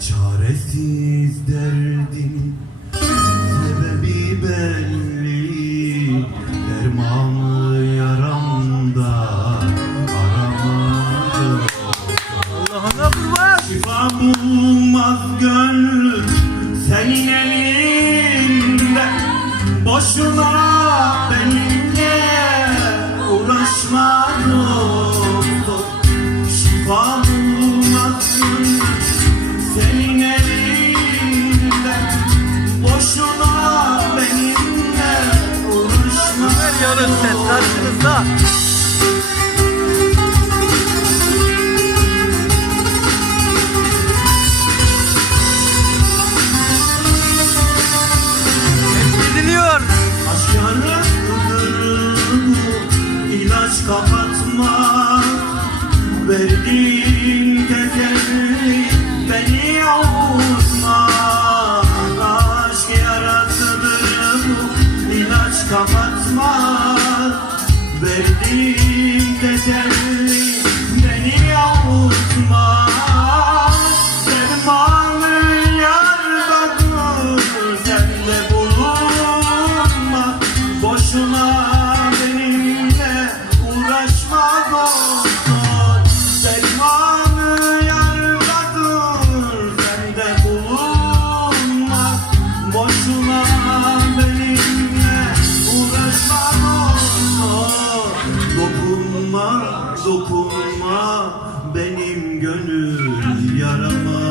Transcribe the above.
Çaresiz derdin sebebi belli Dermanı yaramda aramadım Allah'ına kurban. Şifa bulmaz gönlüm senin elinde Boşuna uğraşma Her yarın ses karşınızda. Kapatma Verdiğin teselli beni avutma kapatma Verdiğim teselli beni avutma Dermanı yar bakır sende bulunma. Boşuna benimle uğraşma boş Dokunma benim gönül yarama.